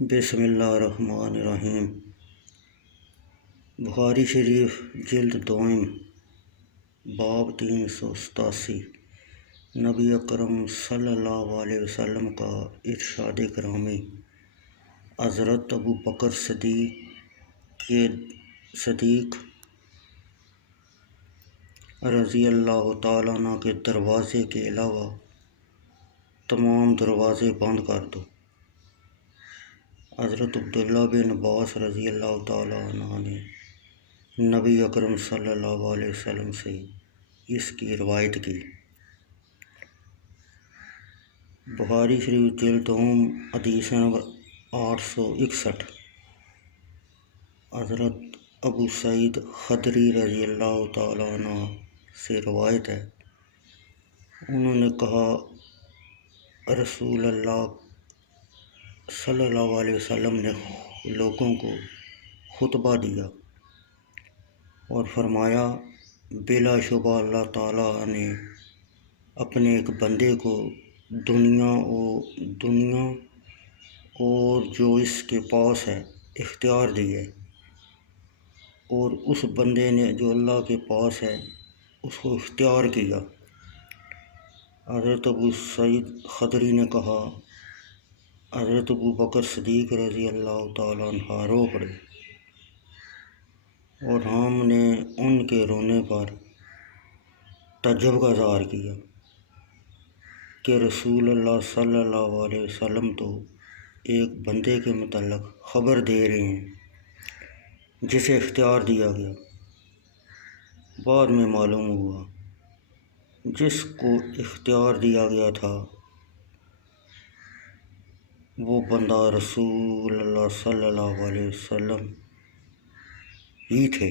بسم اللہ الرحمن الرحیم۔ بخاری شریف جلد دوم باب 387۔ نبی اکرم صلی اللہ علیہ وسلم کا ارشاد گرامی۔ حضرت ابو بکر صدیق رضی اللہ تعالیٰ عنہ کے دروازے کے علاوہ تمام دروازے بند کر دو۔ حضرت عبداللہ بن عباس رضی اللہ تعالیٰ عنہ نے نبی اکرم صلی اللہ علیہ وسلم سے اس کی روایت کی۔ بخاری شریف جلد دوم حدیث نمبر 861۔ حضرت ابو سعید خدری رضی اللہ تعالیٰ عنہ سے روایت ہے، انہوں نے کہا رسول اللہ صلی اللہ علیہ وسلم نے لوگوں کو خطبہ دیا اور فرمایا، بلا شبہ اللہ تعالیٰ نے اپنے ایک بندے کو دنیا اور جو اس کے پاس ہے اختیار دی ہے، اور اس بندے نے جو اللہ کے پاس ہے اس کو اختیار کیا۔ حضرت ابو سعید خدری نے کہا، حضرت ابو بکر صدیق رضی اللہ تعالیٰ عنہ رو پڑے اور ہم نے ان کے رونے پر تعجب کا اظہار کیا کہ رسول اللہ صلی اللہ علیہ وسلم تو ایک بندے کے متعلق خبر دے رہے ہیں جسے اختیار دیا گیا۔ بعد میں معلوم ہوا جس کو اختیار دیا گیا تھا وہ بندہ رسول اللہ صلی اللہ علیہ وسلم ہی تھے،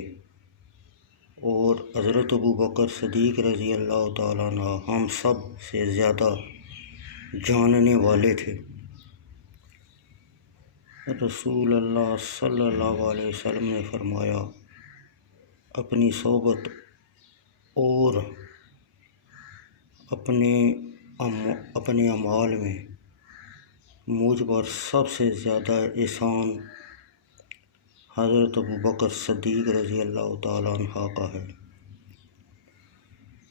اور حضرت ابو بکر صدیق رضی اللہ تعالیٰ عنہ ہم سب سے زیادہ جاننے والے تھے۔ رسول اللہ صلی اللہ علیہ وسلم نے فرمایا، اپنی صحبت اور اپنے اعمال میں مجھ پر سب سے زیادہ احسان حضرت ابو بکر صدیق رضی اللہ تعالیٰ عنہ کا ہے،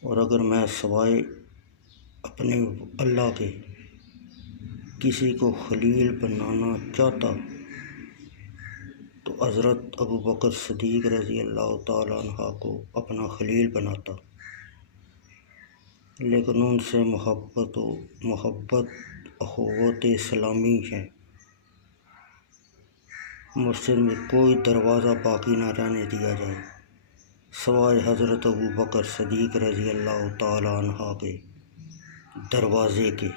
اور اگر میں سوائے اپنے اللہ کے کسی کو خلیل بنانا چاہتا تو حضرت ابو بکر صدیق رضی اللہ تعالیٰ عنہ کو اپنا خلیل بناتا، لیکن ان سے محبت اخوت اسلامی ہے۔ مسجد میں کوئی دروازہ باقی نہ رہنے دیا جائے سوائے حضرت ابو بکر صدیق رضی اللہ تعالیٰ عنہ کے دروازے کے۔